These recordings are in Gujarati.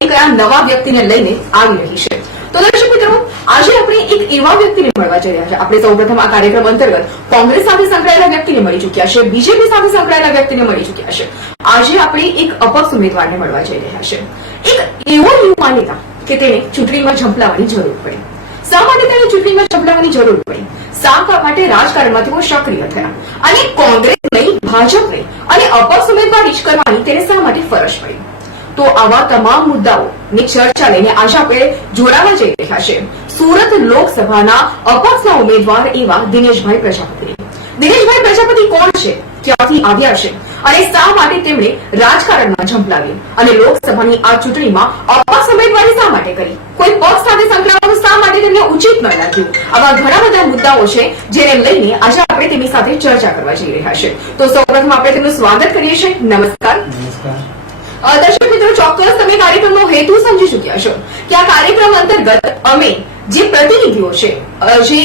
કયા નવા વ્યક્તિને લઈને આવી રહી છે. તો દર્શક મિત્રો, આજે આપણે એક એવા વ્યક્તિને મળવા જઈ રહ્યા છે. આપણે સૌપ્રથમ આ કાર્યક્રમ અંતર્ગત કોંગ્રેસ સાથે સંકળાયેલા વ્યક્તિને મળી ચૂક્યા છે. બીજેપી સાથે સંકળાયેલા વ્યક્તિને મળી ચૂક્યા છે. આજે આપણે એક અપક્ષ ઉમેદવારને મળવા જઈ રહ્યા છે. એક એવો યુવા નેતા કે તેને ચૂંટણીમાં ઝંપલાવવાની જરૂર પડી. શા માટે તેને ચૂંટણીમાં ઝંપલાવવાની જરૂર પડી? શા માટે રાજકારણમાં તેઓ સક્રિય થયા? અને કોંગ્રેસ નહીં, ભાજપ નહીં, અને અપક્ષ ઉમેદવારી જ કરવાની તેને શા માટે ફરજ પડી? તો આવા તમામ મુદ્દાઓની ચર્ચા લઈને આપણે જોડાવા જઈ રહ્યા છે સુરત લોકસભાના અપક્ષના ઉમેદવાર એવા દિનેશભાઈ પ્રજાપતિ. દિનેશભાઈ પ્રજાપતિ કોણ છે? ક્યાંથી આવ્યા છે? અને શા માટે તેમણે રાજકારણમાં ઝંપલાવી? અને લોકસભાની આ ચૂંટણીમાં અપક્ષ ઉમેદવારી શા માટે કરી? કોઈ પક્ષ સાથે સંકળાવવાનું શા માટે તેમને ઉચિત ન લાગ્યું? આવા ઘણા બધા મુદ્દાઓ છે જેને લઈને આજે આપણે તેમની સાથે ચર્ચા કરવા જઈ રહ્યા છે તો સૌપ્રથમ આપણે તેમનું સ્વાગત કરીએ છીએ. નમસ્કાર. નમસ્કાર. દર્શક મિત્રો, ચોક્કસ તમે કાર્યક્રમનો હેતુ સમજી ચૂક્યા છો કે આ કાર્યક્રમ અંતર્ગત અમે જે પ્રતિનિધિઓ છે જે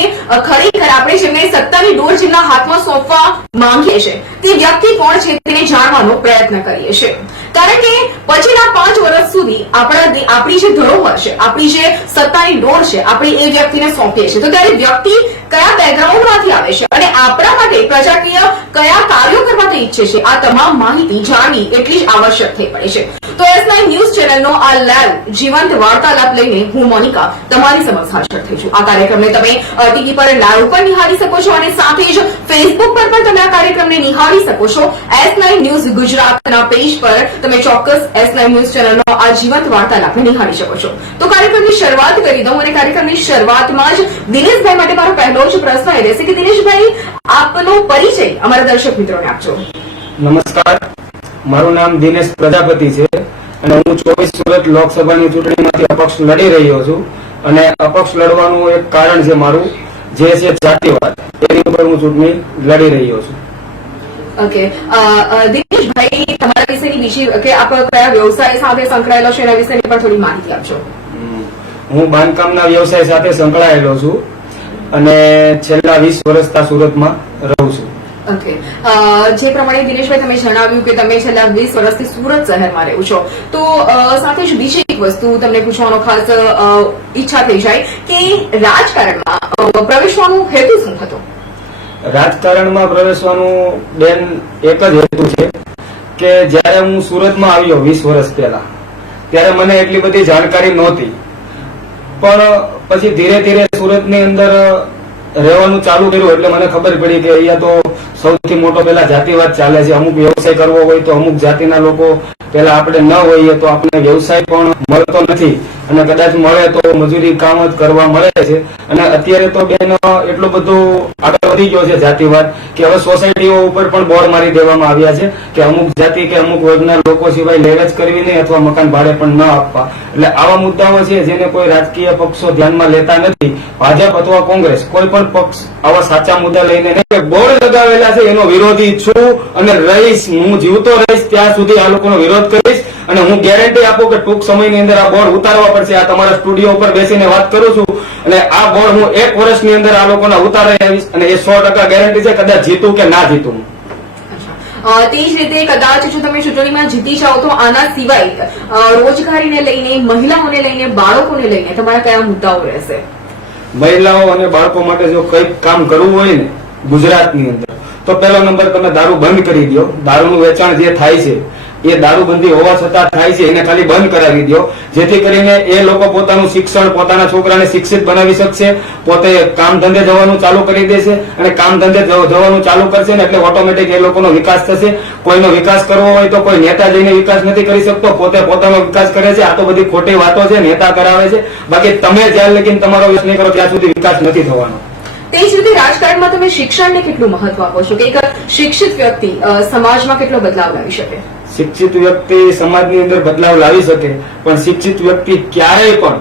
ખરેખર આપણે જેમને સત્તાની ડોર જેમના હાથમાં સોંપવા માંગીએ છે, તે વ્યક્તિ કોણ છે તેને જાણવાનો પ્રયત્ન કરીએ છીએ. કારણ કે પછીના પાંચ વર્ષ સુધી આપણા આપણી જે ધરોહર છે, આપણી જે સત્તાની ડોર છે, આપણે એ વ્યક્તિને સોંપીએ છીએ. તો ત્યારે વ્યક્તિ કયા બેકગ્રાઉન્ડમાંથી આવે છે અને આપણા માટે પ્રજાકીય કયા કાર્યો કરવા તે ઈચ્છે છે, આ તમામ માહિતી જાણવી એટલી આવશ્યક થઈ પડે છે. તો એસ નાઇન ન્યૂઝ ચેનલનો આ લાઈવ જીવંત વાર્તાલાપ લઈને હું મોનિકા તમારી સમક્ષ હાજર થઈ છું. આ કાર્યક્રમને તમે ટીવી પર લાઈવ પર નિહાળી શકો છો અને સાથે જ ફેસબુક પર પણ તમે આ કાર્યક્રમને નિહાળી શકો છો. એસ નાઇન ન્યૂઝ ગુજરાતના પેજ પર તમે ચોક્કસ એસ નાઇન ન્યૂઝ ચેનલનો આ જીવંત વાર્તાલાપ નિહાળી શકો છો. તો કાર્યક્રમની શરૂઆત કરી દઉં અને કાર્યક્રમની શરૂઆતમાં જ દિનેશભાઈ માટે મારો પહેલો જ પ્રશ્ન એ રહેશે કે દિનેશભાઈ, આપનો પરિચય અમારા દર્શક મિત્રોને આપજો. નમસ્કાર. મારું નામ દિનેશ પ્રજાપતિ છે અને હું ચોવીસ સુરત લોકસભાની ચૂંટણીમાંથી અપક્ષ લડી રહ્યો છું અને અપક્ષ લડવાનું એક કારણ છે મારું, જે છે જાતિવાદ. એની ઉપર હું ચૂંટણી લડી રહ્યો છું. ઓકે અ, અ, દિનેશભાઈ તમારા વિશેની બીજી કે આપ કયા વ્યવસાય સાથે સંકળાયેલો છે એના વિશેની પણ થોડી માહિતી આપજો. હું બાંધકામના વ્યવસાય સાથે સંકળાયેલો છું અને છેલ્લા વીસ વર્ષતા સુરતમાં રહું છું. ઓકે જે પ્રમાણે દિનેશભાઈ તમે જણાવ્યું કે તમે છેલ્લા વીસ વર્ષથી સુરત શહેરમાં રહેવું છો. તો સાથે જ બીજી એક વસ્તુ તમને પૂછવાનો ખાસ ઈચ્છા થઈ જાય કે રાજકારણમાં પ્રવેશવાનો હેતુ શું હતો? રાજકારણમાં પ્રવેશવાનું બેન એક જ હેતુ છે કે જ્યારે હું સુરતમાં આવ્યો વીસ વર્ષ પહેલા, ત્યારે મને એટલી બધી જાણકારી નહોતી. પણ પછી ધીરે ધીરે સુરતની અંદર રહેવાનું ચાલુ કર્યું એટલે મને ખબર પડી કે અહીંયા તો સૌથી મોટો પેલા જાતિવાદ ચાલે છે. અમુક વ્યવસાય કરવો હોય તો અમુક જાતિના લોકો પેલા આપણે ન હોઈએ તો આપણે વ્યવસાય પણ મળતો નથી. અને કદાચ મળે તો મજૂરી કામ જ કરવા મળે છે. અને અત્યારે તો બેન એટલો બધો આગળ વધી ગયો છે જાતિવાદ કે હવે સોસાયટીઓ ઉપર પણ બોર મારી દેવામાં આવ્યા છે કે અમુક જાતિ કે અમુક વર્ગના લોકો સિવાય લેવ કરવી નહીં અથવા મકાન ભાડે પણ ન આપવા. એટલે આવા મુદ્દાઓ છે જેને કોઈ રાજકીય પક્ષો ધ્યાનમાં લેતા નથી. ભાજપ અથવા કોંગ્રેસ કોઈ પણ પક્ષ આવા સાચા મુદ્દા લઈને બોર લગાવેલા છે એનો વિરોધી છું અને રહીશ. હું જીવતો રહીશ, ત્યાં સુધી આ લોકોનો વિરોધ કરીશ. અને હું ગેરંટી આપું કે ટૂંક સમયની અંદર આ બોર્ડ ઉતારવા પડશે. આ તમારા સ્ટુડિયો ઉપર બેસીને વાત કરું છું. અને આ બોર્ડ હું એક વર્ષની અંદર આ લોકોના ઉતારી આવીશ અને એ સો ટકા ગેરંટી છે કદાચ જીતું કે ના જીતું. તે જ રીતે કદાચ જો તમે ચૂંટણીમાં જીતી જાઓ તો આના સિવાય રોજગારીને લઈને મહિલાઓને લઈને બાળકોને લઈને તમારા કયા મુદ્દાઓ રહેશે? મહિલાઓ અને બાળકો માટે જો કંઈક કામ કરવું હોય ને ગુજરાતની અંદર તો પહેલો નંબર તમે દારૂ બંધ કરી દો દારૂનું વેચાણ જે થાય છે એ દારૂબંધી હોવા છતાં થાય છે, એને ખાલી બંધ કરાવી દો જેથી કરીને એ લોકો પોતાનું શિક્ષણ પોતાના છોકરાને શિક્ષિત બનાવી શકશે, પોતે કામ ધંધે જવાનું ચાલુ કરી દેશે અને કામ ધંધે જવાનું ચાલુ કરશે ને એટલે ઓટોમેટિક એ લોકોનો વિકાસ થશે. કોઈનો વિકાસ કરવો હોય તો કોઈ નેતા જઈને વિકાસ નથી કરી શકતો. પોતે પોતાનો વિકાસ કરે છે. આ તો બધી ખોટી વાતો છે, નેતા કરાવે છે. બાકી તમે જ્યાં લગીને તમારો વિકાસ નહીં કરો, ત્યાં સુધી વિકાસ નથી થવાનો. તે જ રીતે રાજકારણમાં તમે શિક્ષણને કેટલું મહત્વ આપો છો? કે એક શિક્ષિત વ્યક્તિ સમાજમાં કેટલો બદલાવ લાવી શકે? શિક્ષિત વ્યક્તિ સમાજની અંદર બદલાવ લાવી શકે, પણ શિક્ષિત વ્યક્તિ ક્યારેય પણ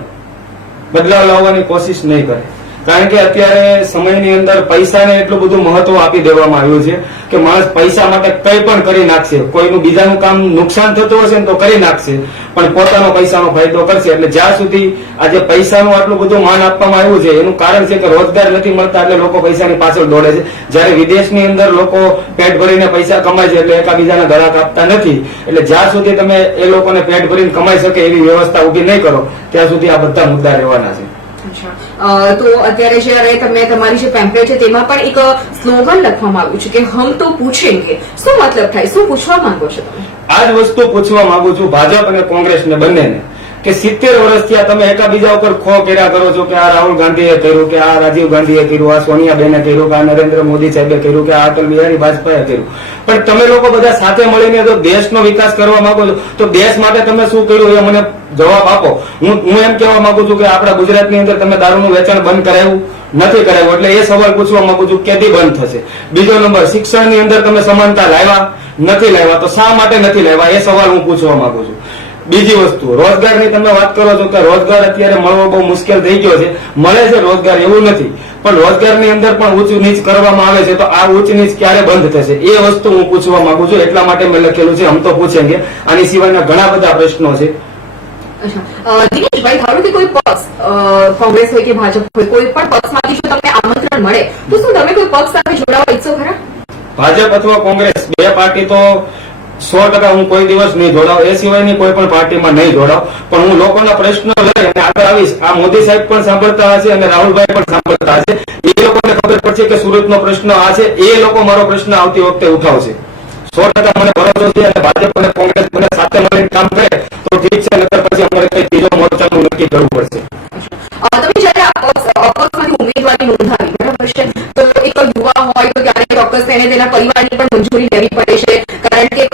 બદલાવ લાવવાની કોશિશ નહીં કરે. કારણ કે અત્યારે સમયની અંદર પૈસાને એટલું બધું મહત્વ આપી દેવામાં આવ્યું છે કે માણસ પૈસા માટે કંઈ પણ કરી નાખશે. કોઈનું બીજાનું કામ નુકસાન થતું હશે ને તો કરી નાખશે. પણ પોતાનો પૈસાનો ફાયદો કરશે. એટલે જ્યાં સુધી આજે પૈસાનું આટલું બધું માન આપવામાં આવ્યું છે, એનું કારણ છે કે રોજગાર નથી મળતા એટલે લોકો પૈસાની પાછળ દોડે છે. જ્યારે વિદેશની અંદર લોકો પેટ ભરીને પૈસા કમાય છે એટલે એકાબીજાના ગળા કાપતા નથી. એટલે જ્યાં સુધી તમે એ લોકોને પેટ ભરીને કમાઈ શકે એવી વ્યવસ્થા ઊભી નહીં કરો, ત્યાં સુધી આ બધા મુદ્દા રહેવાના છે. તો અત્યારે જ્યારે તમે તમારી જે પેમ્પલેટ છે તેમાં પણ એક સ્લોગન લખવામાં આવ્યું છે કે હમ તો પૂછેંગે. શું મતલબ થાય? શું પૂછવા માંગો છો તમે? આ જ વસ્તુ પૂછવા માંગુ છું ભાજપ અને કોંગ્રેસને બંનેને. કે સિત્તેર વર્ષથી આ તમે એકાબીજા ઉપર ખો કર્યા કરો છો કે આ રાહુલ ગાંધીએ કર્યું કે આ રાજીવ ગાંધીએ કર્યું, આ સોનિયા બેને કર્યું કે આ નરેન્દ્ર મોદી સાહેબે કર્યું કે આ અટલ બિહારી વાજપેયીએ કર્યું. પણ તમે લોકો બધા સાથે મળીને જો દેશનો વિકાસ કરવા માંગો છો, તો દેશ માટે તમે શું કર્યું એ મને જવાબ આપો. હું હું એમ કહેવા માંગુ છું કે આપણા ગુજરાતની અંદર તમે દારૂનું વેચાણ બંધ કરાવ્યું નથી કરાવ્યું એટલે એ સવાલ પૂછવા માંગુ છું, કેદી બંધ થશે? બીજો નંબર, શિક્ષણની અંદર તમે સમાનતા લાવ્યા, નથી લાવ્યા. તો શા માટે નથી લાવ્યા? એ સવાલ હું પૂછવા માંગુ છું. બીજી વસ્તુ રોજગારની તમે વાત કરો છો કે રોજગાર અત્યારે મળવો બહુ મુશ્કેલ થઈ ગયો છે. મળે છે રોજગાર એવું નથી. પણ રોજગારની અંદર પણ ઊંચ નીચ કરવામાં આવે છે તો આ ઊંચ નીચ ક્યારે બંધ થશે? એ વસ્તુ હું પૂછવા માંગુ છું. એટલા માટે મેં લખેલું છે. હમ તો પૂછેંગે. આની સિવાયના ઘણા બધા પ્રશ્નો છે. દિનેશભાઈ ધારો કે કોઈ પક્ષ કોંગ્રેસ હોય કે ભાજપ હોય કોઈ પણ પક્ષમાંથી જો તમને આમંત્રણ મળે તો શું તમે કોઈ પક્ષ સાથે જોડાવા ઈચ્છો ખરા? ભાજપ અથવા કોંગ્રેસ બે પાર્ટી તો સો ટકા હું કોઈ દિવસ નહીં જોડાવ. એ સિવાયની કોઈ પણ પાર્ટીમાં નહીં જોડાવ. પણ હું લોકોના પ્રશ્નો લઈ અને આગળ આવીશ. આ મોદી સાહેબ પણ સાંભળતા હશે અને રાહુલભાઈ પણ સાંભળતા હશે. એ લોકોને ખબર પડશે કે સુરતનો પ્રશ્ન આ છે. એ લોકો મારો પ્રશ્ન આવતી વખતે ઉઠાવશે. સો ટકા મને ભરોસો છે અને ભાજપ અને કોંગ્રેસ મને સાથે મળીને કામ કરે તો ઠીક છે, નકર પછી અમારે કઈ ત્રીજો મોરચાનું નક્કી કરવું પડશે. તમે પરિવારની પણ મંજૂરી લેવી પડે છે. કારણ કે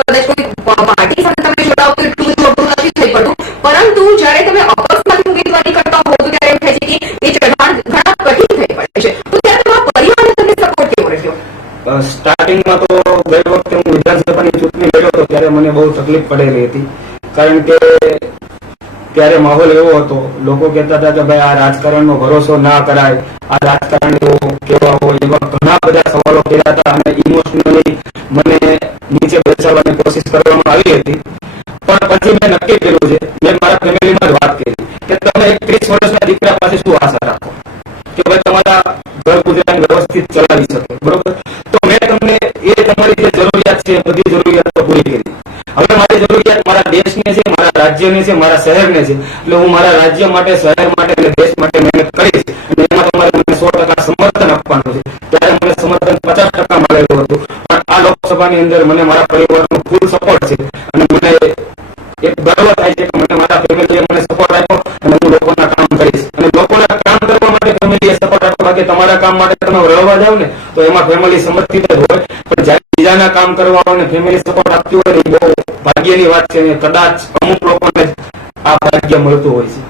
સ્ટાર્ટિંગમાં તો ગઈ વખતે હું વિધાનસભાની ચૂંટણી લડ્યો હતો, ત્યારે મને બહુ તકલીફ પડેલી હતી. કારણ કે ત્યારે માહોલ એવો હતો. લોકો કહેતા હતા કે ભાઈ, આ રાજકારણનો ભરોસો ના કરાય. આ રાજકારણ કેવા હોય એવા ઘણા બધા સવાલો કર્યા હતા અને ઇમોશનલી મને નીચે બેસાડવાની કોશિશ કરવામાં આવી હતી. પણ પછી મેં નક્કી કર્યું છે, મેં મારા ફેમિલીમાં જ વાત કરી કે તમે એક ત્રીસ વર્ષના દીકરા પાસે શું આશા રાખો? કે ભાઈ તમારા ઘર ગુજરાન વ્યવસ્થિત ચલાવી શકે, બરોબર? બધી જરૂરિયાતો પૂરી કરી હવે મારી જરૂરિયાત મારા દેશને છે, મારા રાજ્યને છે, મારા શહેરને છે. એટલે હું મારા રાજ્ય માટે, શહેર માટે અને દેશ માટે મહેનત કરીશ અને એમાં તમારે મને સો સમર્થન આપવાનું છે. ત્યારે મને સમર્થન પચાસ ટકા મળેલું હતું. પણ આ લોકસભાની અંદર મને મારા પરિવારનો ફૂલ સપોર્ટ છે. અને મને એક ગર્વ થાય છે કે મને મારા ફેમિલીએ મને સપોર્ટ આપ્યો અને હું લોકોના કામ કરીશ. અને લોકોના કામ કરવા માટે ફેમિલીએ સપોર્ટ આપ્યો બાકી તમારા કામ માટે તમે રહેવા જાવ ને, તો એમાં ફેમિલી સમર્થિત જ હોય. પણ બીજાના કામ કરવા હોય ફેમિલી સપોર્ટ આપતી હોય બહુ ભાગ્યની વાત છે કદાચ અમુક લોકોને આ ભાગ્ય મળતું હોય છે.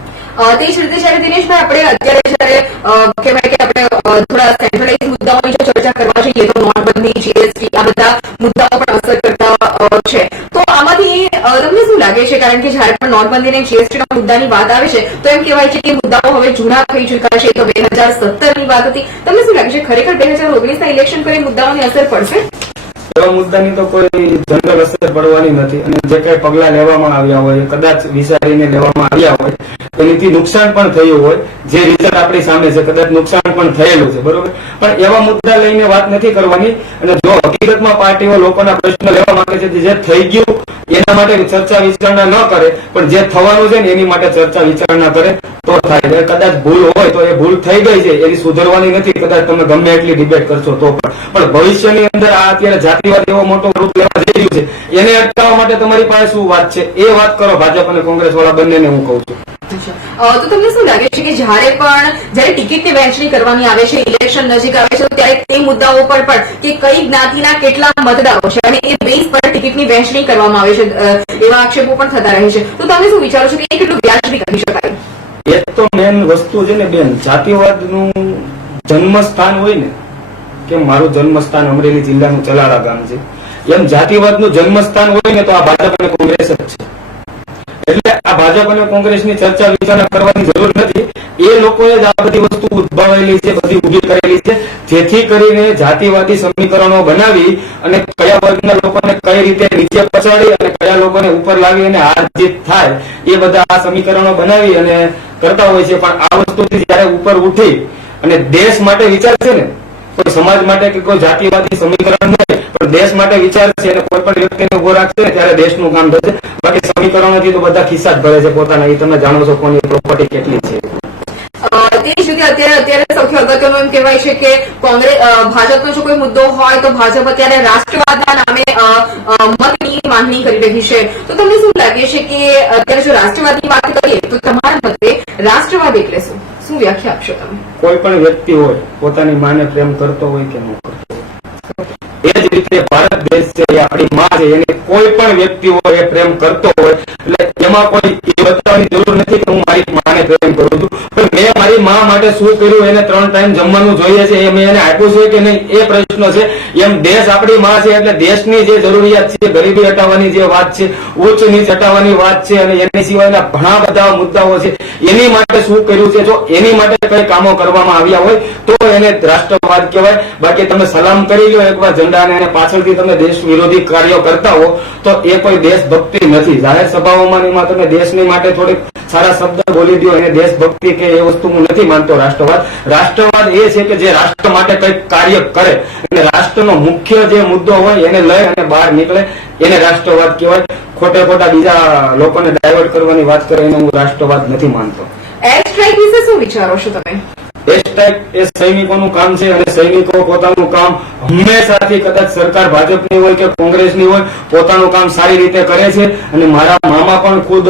અત્યારે જયારે આપણે થોડા ચર્ચા કરવા જઈએ તો નોટબંધી જીએસટી આ બધા મુદ્દાઓ પણ અસર કરતા છે. તો આમાંથી તમને શું લાગે છે? કારણ કે જ્યારે પણ નોટબંધી અને જીએસટી ના મુદ્દાની વાત આવે છે, તો એમ કહેવાય છે કે મુદ્દાઓ હવે જૂના થઈ ચૂક્યા છે, તો બે હજાર સત્તરની વાત હતી. તમને શું લાગે છે? ખરેખર બે હજાર ઓગણીસના ઇલેક્શન પર એ મુદ્દાઓની અસર પડશે? એવા મુદ્દાની તો કોઈ જનરલ અસર પડવાની નથી. અને જે કઈ પગલા લેવામાં આવ્યા હોય, કદાચ વિચારીને લેવામાં આવ્યા હોય એનાથી નુકસાન પણ થયું હોય. જે રિઝલ્ટ આપણી સામે છે, કદાચ નુકસાન પણ થયેલું છે, બરોબર? પણ એવા મુદ્દા લઈને વાત નથી કરવાની. અને જો હકીકતમાં પાર્ટીઓ લોકોના પ્રશ્ન લેવા માંગે છે જે થઈ ગયું, એના માટે ચર્ચા વિચારણા ન કરે, પણ જે થવાનું છે ને એની માટે ચર્ચા વિચારણા કરે, તો થાય. કદાચ ભૂલ હોય તો એ ભૂલ થઈ ગઈ છે, એની સુધરવાની નથી. કદાચ તમે ગમે એટલી ડિબેટ કરશો તો પણ. ભવિષ્યની અંદર આ અત્યારે જાતિવાદ એવો મોટો રૂપ લેવા જઈ રહ્યું છે. એને અટકાવવા માટે તમારી પાસે શું વાત છે? એ વાત કરો ભાજપ અને કોંગ્રેસ વાળા બંનેને હું કહું છું. તો તમને શું લાગે છે કે જ્યારે પણ જ્યારે ટિકિટની વહેંચણી કરવાની આવે છે ઇલેક્શન નજીક આવે છે ત્યારે તે મુદ્દાઓ પર પણ કે કઈ જ્ઞાતિના કેટલા મતદારો છે? અને એ બેઝ પર ટિકિટની વહેંચણી કરવામાં આવે છે એવા આક્ષેપો પણ થતા રહે છે. તો તમે શું વિચારો છો કે એ કેટલું વ્યાજબી કરી શકાય? એક તો મેન વસ્તુ છે ને બેન જાતિવાદનું જન્મસ્થાન હોય ને કે મારું જન્મસ્થાન અમરેલી જિલ્લાનું ચલાળા ગામ છે. એમ જાતિવાદનું જન્મસ્થાન હોય ને તો આ ભાજપ અને કોંગ્રેસ જ છે. એટલે આ ભાજપ અને કોંગ્રેસની ચર્ચા વિચારણા કરવાની જરૂર નથી. એ લોકોએ જ આ બધી વસ્તુ ઉદભવેલી છે, બધી ઊભી કરેલી છે. જેથી કરીને જાતિવાદી સમીકરણો બનાવી અને કયા વર્ગના લોકોને કઈ રીતે નીચે પછાડી અને કયા લોકોને ઉપર લાવી અને હાર જીત થાય, એ બધા આ સમીકરણો બનાવી અને કરતા હોય છે. પણ આ વસ્તુથી જયારે ઉપર ઉઠી અને દેશ માટે વિચારશે ને કોઈ સમાજ માટે કે કોઈ જાતિવાદી સમીકરણ નહીં પણ દેશ માટે વિચારશે અને કોઈ પણ વ્યક્તિને ઊભો રાખશે ત્યારે દેશનું કામ થશે. બાકી સમીકરણોથી તો બધા ખિસ્સા જ ભરે છે પોતાના. એ તમે જાણો છો કોની પ્રોપર્ટી કેટલી છે. એમ કહેવાય છે કે કોંગ્રેસ ભાજપનો જો કોઈ મુદ્દો હોય તો ભાજપ અત્યારે રાષ્ટ્રવાદના નામે મતની માંગણી કરી રહી છે. તમને શું લાગે છે કે અત્યારે જો રાષ્ટ્રવાદની વાત કરીએ તો તમારા મતે રાષ્ટ્રવાદ એટલે શું? શું વ્યાખ્યા આપશો તમે? કોઈ પણ વ્યક્તિ હોય, પોતાની માને પ્રેમ કરતો હોય કે ન કરતો હોય. એ જ રીતે ભારત દેશ છે, એ આપણી માં છે, એને કોઈ પણ વ્યક્તિ હોય એ પ્રેમ કરતો હોય, એટલે એમાં કોઈ એ બતાવવાની જરૂર નથી કે હું મારી માને પ્રેમ કરું છું. પણ મેં મારી માં માટે શું કર્યું એને ત્રણ ટાઈમ જમવાનું જોઈએ છે, એ મેં એને આપ્યું છે કે નહીં, એ પ્રશ્ન છે. એમ દેશ આપણી માં છે એટલે દેશની જે જરૂરિયાત છે, ગરીબી હટાવવાની જે વાત છે, ઉચ્ચ નીચ હટાવવાની વાત છે અને એની સિવાયના ઘણા બધા મુદ્દાઓ છે. એની માટે શું કર્યું છે? જો એની માટે કઈ કામો કરવામાં આવ્યા હોય, તો એને રાષ્ટ્રવાદ કહેવાય. બાકી તમે સલામ કરી લો, એકવાર ઝંડાને અને પાછળથી તમે દેશ વિરોધી કાર્યો કરતા હો, તો એ કોઈ દેશભક્તિ નથી. જાહેર સભાઓમાં તમે દેશની માટે થોડીક સારા શબ્દ બોલી દો એને દેશભક્તિ કે એ વસ્તુ હું નથી માનતો. રાષ્ટ્રવાદ રાષ્ટ્રવાદ એ છે કે જે રાષ્ટ્ર માટે કંઈક કાર્ય કરે. અને રાષ્ટ્રનો મુખ્ય જે મુદ્દો હોય એને લઈ અને બહાર નીકળે. એને રાષ્ટ્રવાદ કહેવાય. ખોટે ખોટા બીજા લોકોને ડાયવર્ટ કરવાની વાત કરે એને હું રાષ્ટ્રવાદ નથી માનતો. એર સ્ટ્રાઇક વિશે શું વિચારો છો તમે? એર સ્ટ્રાઇક એ સૈનિકોનું કામ છે અને સૈનિકો પોતાનું કામ હંમેશાથી કદાચ સરકાર ભાજપની હોય કે કોંગ્રેસની હોય પોતાનું કામ સારી રીતે કરે છે. અને મારા મામા પણ ખુદ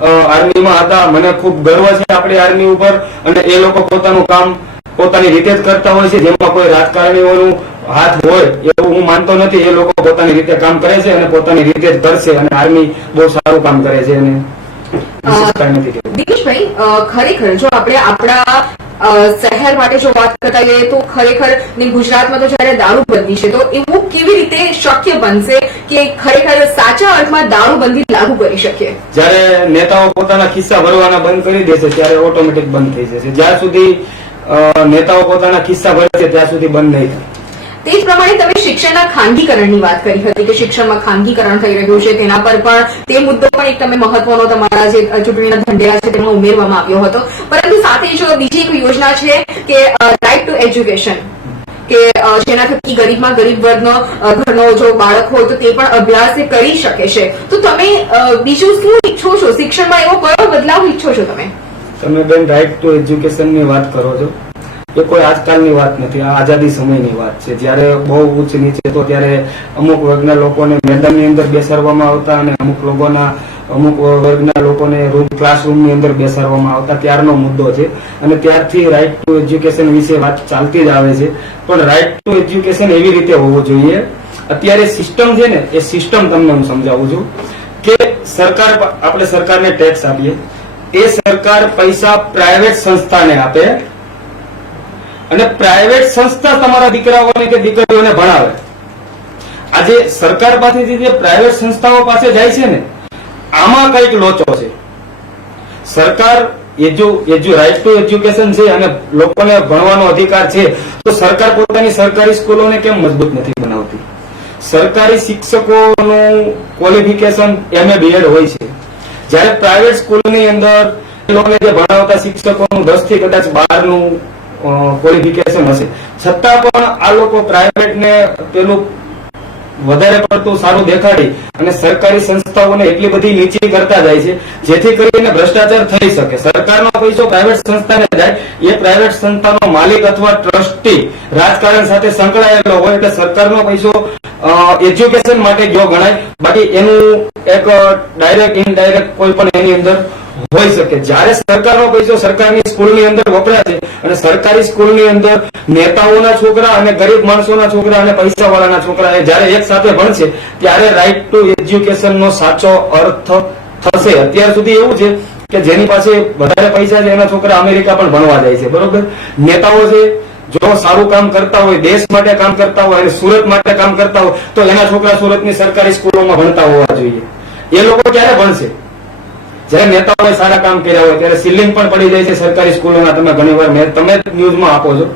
આર્મીમાં હતા. મને ખૂબ ગર્વ છે આપણી આર્મી ઉપર. અને એ લોકો પોતાનું કામ પોતાની રીતે જ કરતા હોય છે. જેમાં કોઈ રાજકારણીઓનું હાથ હોય એવું હું માનતો નથી. એ લોકો પોતાની રીતે કામ કરે છે અને પોતાની રીતે જ કરશે અને આર્મી બહુ સારું કામ કરે છે અને દિનેશભાઈ ખરેખર જો આપણે આપણા શહેર માટે જો વાત કરતા જઈએ તો ખરેખર ને ગુજરાતમાં તો જયારે દારૂબંધી છે તો એવું કેવી રીતે શક્ય બનશે કે ખરેખર સાચા અર્થમાં દારૂબંધી લાગુ કરી શકીએ? જ્યારે નેતાઓ પોતાના ખિસ્સા ભરવાના બંધ કરી દેશે ત્યારે ઓટોમેટિક બંધ થઈ જશે. જ્યાં સુધી નેતાઓ પોતાના ખિસ્સા ભરશે ત્યાં સુધી બંધ નહીં થાય. તે જ પ્રમાણે તમે શિક્ષણના ખાનગીકરણની વાત કરી હતી કે શિક્ષણમાં ખાનગીકરણ થઈ રહ્યું છે તેના પર પણ તે મુદ્દો પણ એક તમે મહત્વનો તમારા જે ચૂંટણીના ધંધેરા છે તેમાં ઉમેરવામાં આવ્યો હતો. પરંતુ સાથે જ બીજી એક યોજના છે કે રાઇટ ટુ એજ્યુકેશન કે જેના થકી ગરીબમાં ગરીબ વર્ગનો ઘરનો જો બાળક હોય તો તે પણ અભ્યાસ કરી શકે છે. તો તમે બીજું શું ઈચ્છો છો? શિક્ષણમાં એવો કયો બદલાવ ઈચ્છો છો તમે? તમે બેન રાઇટ ટુ એજ્યુકેશનની વાત કરો છો? એ કોઈ આજકાલની વાત નથી, આ આઝાદી સમયની વાત છે. જ્યારે બહુ ઉચ્ચ નીચે તો ત્યારે અમુક વર્ગના લોકોને મેદાનની અંદર બેસાડવામાં આવતા અને અમુક લોકોના અમુક વર્ગના લોકોને રોજ ક્લાસરૂમની અંદર બેસાડવામાં આવતા ત્યારનો મુદ્દો છે. અને ત્યારથી રાઇટ ટુ એજ્યુકેશન વિશે વાત ચાલતી જ આવે છે. પણ રાઇટ ટુ એજ્યુકેશન એવી રીતે હોવું જોઈએ. અત્યારે સિસ્ટમ છે ને, એ સિસ્ટમ તમને હું સમજાવું છું કે સરકાર આપણે સરકારને ટેક્સ આપીએ. એ સરકાર પૈસા પ્રાઇવેટ સંસ્થાને આપે. અને પ્રાઇવેટ સંસ્થા તમારા દીકરાઓને કે દીકરીઓને ભણાવે. આજે સરકાર પાસેથી જે પ્રાઇવેટ સંસ્થાઓ પાસે જાય છે ને આમાં કંઈક લોચો છે. સરકાર એજ્યુ ટુ એજ્યુકેશન છે અને લોકોને ભણવાનો અધિકાર છે, તો સરકાર પોતાની સરકારી સ્કૂલોને કેમ મજબૂત નથી બનાવતી? સરકારી શિક્ષકોનું ક્વોલિફિકેશન એમએ બીએડ હોય છે. જ્યારે પ્રાઇવેટ સ્કૂલની અંદર લોકોને જે ભણાવતા શિક્ષકોનું દસથી કદાચ બારનું ક્વોલિફિકેશન હશે. છતાં પણ આ લોકો પ્રાઇવેટ ને પેલું વધારે પડતું સારું દેખાડી અને સરકારી સંસ્થાઓને એટલી બધી નીચી કરતા જાય છે, જેથી કરીને ભ્રષ્ટાચાર થઈ શકે. સરકારનો પૈસો પ્રાઇવેટ સંસ્થાને જાય, એ પ્રાઇવેટ સંસ્થાનો માલિક અથવા ટ્રસ્ટી રાજકારણ સાથે સંકળાયેલો હોય એટલે સરકારનો પૈસો એજ્યુકેશન માટે ગયો ગણાય. બાકી એનું એક ડાયરેક્ટ ઇનડાયરેક્ટ કોઈ પણ એની અંદર હોઈ શકે. જ્યારે સરકારનો પૈસો સરકારની સ્કૂલની અંદર વપરાય છે અને સરકારી સ્કૂલની અંદર નેતાઓના છોકરા અને ગરીબ માણસોના છોકરા અને પૈસાવાળાના છોકરા એ જ્યારે એક સાથે ભણશે, ત્યારે રાઇટ ટુ એજ્યુકેશનનો સાચો અર્થ થશે. અત્યાર સુધી એવું છે કે જેની પાસે વધારે પૈસા છે, એના છોકરા અમેરિકા પણ ભણવા જાય છે, બરોબર? નેતાઓ છે, જો સારું કામ કરતા હોય, દેશ માટે કામ કરતા હોય અને સુરત માટે કામ કરતા હોય, તો એના છોકરા સુરતની સરકારી સ્કૂલોમાં ભણતા હોવા જોઈએ. એ લોકો ક્યારે ભણશે? જ્યારે નેતાઓએ સારા કામ કર્યા હોય ત્યારે સીલિંગ પણ પડી જાય છે સરકારી સ્કૂલોના. તમે ઘણીવાર મેં તમે ન્યૂઝમાં આપો છો.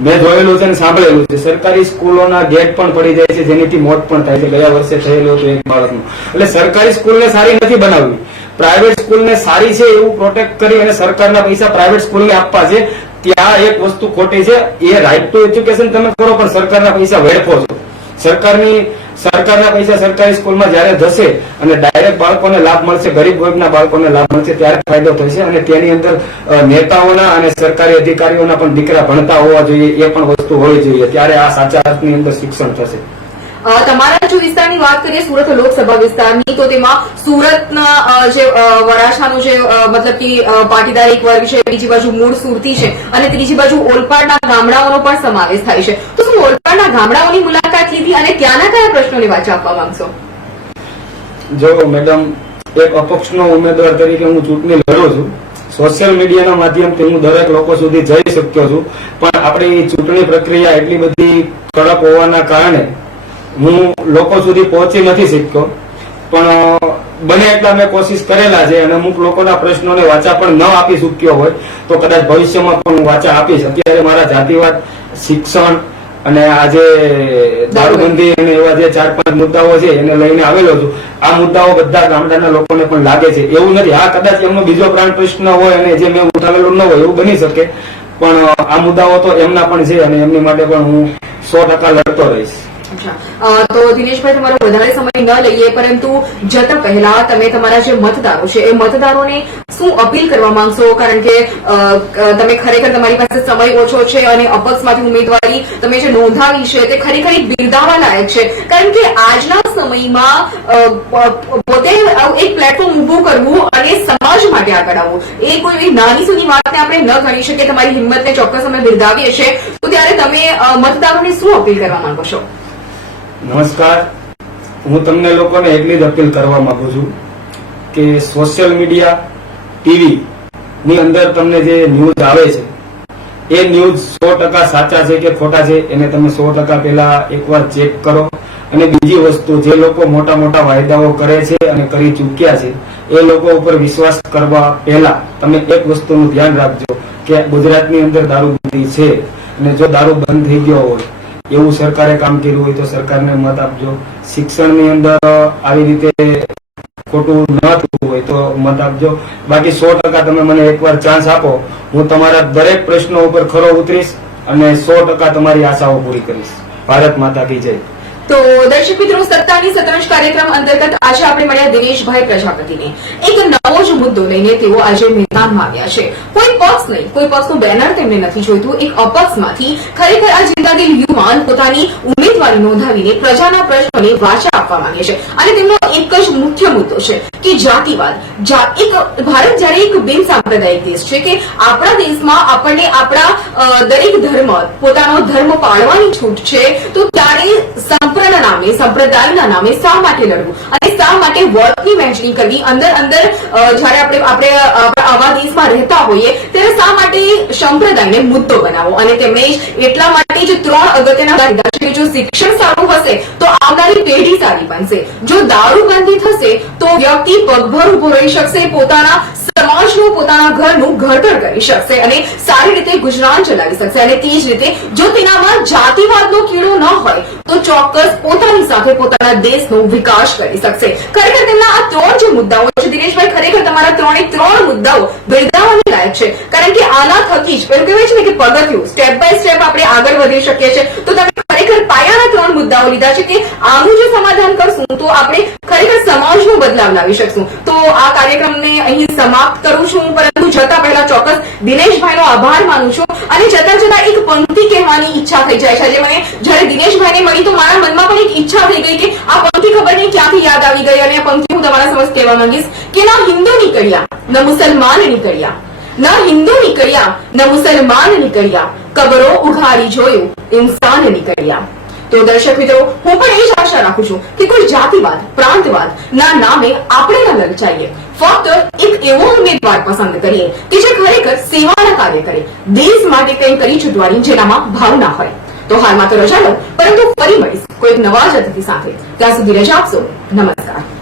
મેં જોયેલું છે અને સાંભળેલું છે. સરકારી સ્કૂલોના ગેટ પણ પડી જાય છે, જેનીથી મોત પણ થાય છે. ગયા વર્ષે થયેલું હતું એક બાળકનું. એટલે સરકારી સ્કૂલને સારી નથી બનાવવી. પ્રાઇવેટ સ્કૂલને સારી છે એવું પ્રોટેક્ટ કરી અને સરકારના પૈસા પ્રાઇવેટ સ્કૂલને આપવા છે. ત્યાં એક વસ્તુ ખોટી છે. એ રાઇટ ટુ એજ્યુકેશન તમે કરો, પણ સરકારના પૈસા વેડફો છો. સરકારની સરકારના પૈસા સરકારી સ્કૂલમાં જયારે જશે અને ડાયરેક્ટ બાળકોને લાભ મળશે, ગરીબ વર્ગના બાળકોને લાભ મળશે, ત્યારે ફાયદો થશે અને તેની અંદર નેતાઓના અને સરકારી અધિકારીઓના પણ દીકરા ભણતા હોવા જોઈએ, એ પણ વસ્તુ હોવી જોઈએ. ત્યારે આ સાચા અર્થની અંદર શિક્ષણ થશે. તમારા જો વિસ્તારની વાત કરીએ સુરત લોકસભા વિસ્તારની, તો તેમાં સુરતના જે વરાછાનું જે મતલબ કે પાટીદાર એક વર્ગ છે, બીજી બાજુ મૂળ સુરતી છે અને ત્રીજી બાજુ ઓલપાડના ગામડાઓનો પણ સમાવેશ થાય છે. શું ઓલપાડના ગામડાઓની મુલાકાત લીધી અને ત્યાંના કયા પ્રશ્નોને વાચા આપવા માંગશો? જો મેડમ, એક અપક્ષનો ઉમેદવાર તરીકે હું ચૂંટણી લડું છું. સોશિયલ મીડિયાના માધ્યમથી હું દરેક લોકો સુધી જઈ શક્યો છું. પણ આપણી ચૂંટણી પ્રક્રિયા એટલી બધી કડક હોવાના કારણે હું લોકો સુધી પહોંચી નથી શક્યો. પણ બને એટલા મેં કોશિશ કરેલા છે અને અમુક લોકોના પ્રશ્નોને વાચા પણ ન આપી શક્યો હોય તો કદાચ ભવિષ્યમાં પણ હું વાચા આપીશ. અત્યારે મારા જાતિવાદ, શિક્ષણ અને આજે દારૂબંધી અને એવા જે ચાર પાંચ મુદ્દાઓ છે એને લઈને આવેલો છું. આ મુદ્દાઓ બધા ગામડાના લોકોને પણ લાગે છે. એવું નથી. હા કદાચ એમનો બીજો પ્રાણ પ્રશ્ન હોય અને જે મેં ઉઠાવેલો ન હોય એવું બની શકે. પણ આ મુદ્દાઓ તો એમના પણ છે અને એમની માટે પણ હું સો ટકા લડતો રહીશ. તો દિનેશભાઈ, તમારો વધારે સમય ન લઈએ, પરંતુ જતા પહેલા તમે તમારા જે મતદારો છે, એ મતદારોને શું અપીલ કરવા માંગશો? કારણ કે તમે ખરેખર તમારી પાસે સમય ઓછો છે અને અપક્ષમાંથી ઉમેદવારી તમે જે નોંધાવી છે, તે ખરેખર બિરદાવા લાયક છે. કારણ કે આજના સમયમાં પોતે એક પ્લેટફોર્મ ઊભું કરવું અને સમાજ માટે આગળ આવવું, એ કોઈ નાની સુધી વાતને આપણે ન ગણી શકીએ, તમારી હિંમતને ચોક્કસ અમે બિરદાવીએ છીએ. તો ત્યારે તમે મતદારોને શું અપીલ કરવા માંગો છો? નમસ્કાર. હું તમને લોકોને એટલી જ અપીલ કરવા માંગુ છું કે સોશિયલ મીડિયા, ટીવી ની અંદર તમને જે ન્યૂઝ આવે છે, એ ન્યૂઝ સો ટકા સાચા છે કે ખોટા છે, એને તમે સો ટકા પહેલા એકવાર ચેક કરો. અને બીજી વસ્તુ, જે લોકો મોટા મોટા વાયદાઓ કરે છે અને કરી ચૂક્યા છે, એ લોકો ઉપર વિશ્વાસ કરવા પહેલા તમે એક વસ્તુનું ધ્યાન રાખજો કે ગુજરાતની અંદર દારૂબંધી છે. અને જો દારૂ બંધ થઈ ગયો હોય એવું સરકારે કામ કર્યું હોય તો સરકારને મત આપજો. શિક્ષણની અંદર આવી રીતે ખોટું ન થતું હોય તો મત આપજો. બાકી સો ટકા તમે મને એકવાર ચાન્સ આપો. હું તમારા દરેક પ્રશ્નો ઉપર ખરો ઉતરીશ અને સો ટકા તમારી આશાઓ પૂરી કરીશ. ભારત માતા કી જય. તો દર્શક મિત્રો, સત્તાની સતરંજ કાર્યક્રમ અંતર્ગત આજે આપણે મળ્યા દિનેશભાઈ પ્રજાપતિને. એક નવો જ મુદ્દો લઈને તેઓ આજે મેદાનમાં આવ્યા છે. કોઈ પક્ષ નહીં, કોઈ પક્ષનું બેનર તેમને નથી જોઈતું. એક અપક્ષમાંથી ખરેખર આ જિંદાદિલ યુવાન પોતાની ઉમેદવારી નોંધાવીને પ્રજાના પ્રશ્નોને વાચા આપવા માંગે છે. અને તેમનો એક જ મુખ્ય મુદ્દો છે કે જાતિવાદ. એક, ભારત જ્યારે એક બિન સાંપ્રદાયિક દેશ છે કે આપણા દેશમાં આપણને આપણા દરેક ધર્મ, પોતાનો ધર્મ પાળવાની છૂટ છે, તો ત્યારે સંપ્રદાયના નામે સંપ્રદાયના નામે શા માટે લડવું? અને શા માટે વોટની વહેંચણી કરવી? અંદર અંદર જ્યારે આપણે આપણે આવા દેશમાં રહેતા હોઈએ, ત્યારે શા માટે સંપ્રદાયને મુદ્દો બનાવો? અને તેમણે એટલા માટે જ ત્રણ અગત્યના કાયદા છે જો શિક્ષણ સારું હશે, તો આવનારી પેઢી સારી બનશે. જો દારૂબંધી થશે, તો વ્યક્તિ પગભર ઊભો રહી શકશે પોતાના પોતાના ઘડતર કરી શકશે અને સારી રીતે ગુજરાન ચલાવી શકશે અને તે જ રીતે જો તેનામાં જાતિવાદનો કીડો ન હોય, તો ચોક્કસ પોતાની સાથે પોતાના દેશનો વિકાસ કરી શકશે. ખરેખર તેમના આ ત્રણ જે મુદ્દાઓ છે, દિનેશભાઈ, ખરેખર તમારા ત્રણે ત્રણ મુદ્દાઓ બિરદાવવાની લાયક છે. કારણ કે આના થકી જ પેલું કહેવાય છે ને કે પગથિયું સ્ટેપ બાય સ્ટેપ આપણે આગળ વધી શકીએ છીએ. તો તમે ખરેખર પાયાના ત્રણ મુદ્દાઓ લીધા છે કે આનું જો સમાધાન કરશું તો આપણે ખરેખર સમાજનો બદલાવ લાવી શકશું. તો આ કાર્યક્રમને અહીં સમાપ્ત કરું છું. પરંતુ જતા પહેલા ચોક્કસ દિનેશભાઈનો આભાર માનું છું. અને જતા જતા એક પંક્તિ કહેવાની ઈચ્છા થઈ જાય છે. આજે મને જ્યારે દિનેશભાઈને મળી તો મારા મનમાં પણ એક ઈચ્છા થઈ ગઈ કે આ પંક્તિ ખબર નહીં ક્યાંથી યાદ આવી ગઈ અને આ પંક્તિ હું તમારા સમક્ષ કહેવા માંગીશ કે ના હિન્દુ નીકળ્યા, ન મુસલમાન નીકળ્યા, ન હિન્દુ નીકળ્યા, ન મુસલમાન નીકળ્યા. કબરો ઉઘાડી જોયું. ઇન્સાન નીકળ્યા. તો દર્શક મિત્રો, હું પણ એ જ આશા રાખું છું કે કોઈ જાતિવાદ, પ્રાંતવાદ, ના નામે આપણે ન લલચાઈએ. ફક્ત એક એવો ઉમેદવાર પસંદ કરીએ કે જે ખરેખર સેવાના કાર્ય કરે. દેશ માટે કંઈ કરી છૂટવાની જેનામાં ભાવના હોય. તો હાલમાં તો રજા લો, પરંતુ ફરી મળીશ. કોઈ એક નવા જ અતિથિ સાથે. ત્યાં સુધી રજા આપશો. નમસ્કાર.